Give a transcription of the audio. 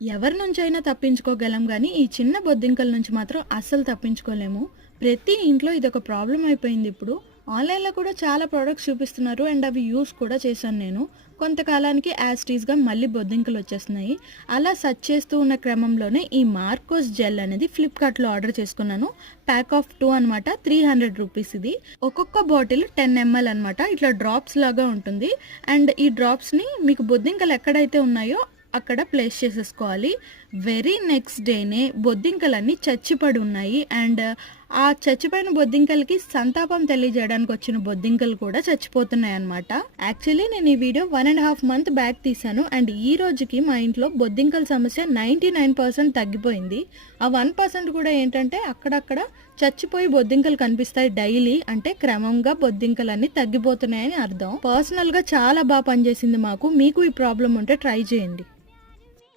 ఎవరి నుంచైనా తప్పించుకోగలం గానీ, ఈ చిన్న బొద్దింకల నుంచి మాత్రం అస్సలు తప్పించుకోలేము. ప్రతి ఇంట్లో ఇదొక ప్రాబ్లమ్ అయిపోయింది ఇప్పుడు. ఆన్‌లైన్‌లో కూడా చాలా ప్రొడక్ట్స్ చూపిస్తున్నారు అండ్ అవి యూజ్ కూడా చేశాను నేను. కొంతకాలానికి యాజ్ ఇట్ ఈస్‌గా మళ్ళీ బొద్దింకలొచ్చేస్తున్నాయి. అలా సెర్చ్ చేస్తూ ఉన్న క్రమంలోనే ఈ మార్కోస్ జెల్ అనేది ఫ్లిప్‌కార్ట్‌లో ఆర్డర్ చేసుకున్నాను. ప్యాక్ ఆఫ్ 2 అనమాట. 300 రూపీస్ ఇది. ఒక్కొక్క బాటిల్ 10 ఎంఎల్ అనమాట. ఇట్లా డ్రాప్స్ లాగా ఉంటుంది. అండ్ ఈ డ్రాప్స్‌ని మీకు బొద్దింకలు ఎక్కడైతే ఉన్నాయో అక్కడ ప్లేస్ చేసేసుకోవాలి. వెరీ నెక్స్ట్ డేనే బొద్దింకలన్నీ చచ్చిపడి ఉన్నాయి. అండ్ ఆ చచ్చిపోయిన బొద్దింకలకి సంతాపం తెలియజేయడానికి వచ్చిన బొద్దింకలు కూడా చచ్చిపోతున్నాయి అనమాట. యాక్చువల్లీ నేను ఈ వీడియో 1.5 మంత్ బ్యాక్ తీశాను. అండ్ ఈ రోజుకి మా ఇంట్లో బొద్దింకల సమస్య 99% తగ్గిపోయింది. ఆ 1% కూడా ఏంటంటే అక్కడక్కడ చచ్చిపోయి బొద్దింకలు కనిపిస్తాయి డైలీ. అంటే క్రమంగా బొద్దింకలన్నీ తగ్గిపోతున్నాయని అర్థం. పర్సనల్ గా చాలా బాగా పనిచేసింది మాకు. మీకు ఈ ప్రాబ్లం ఉంటే ట్రై చేయండి.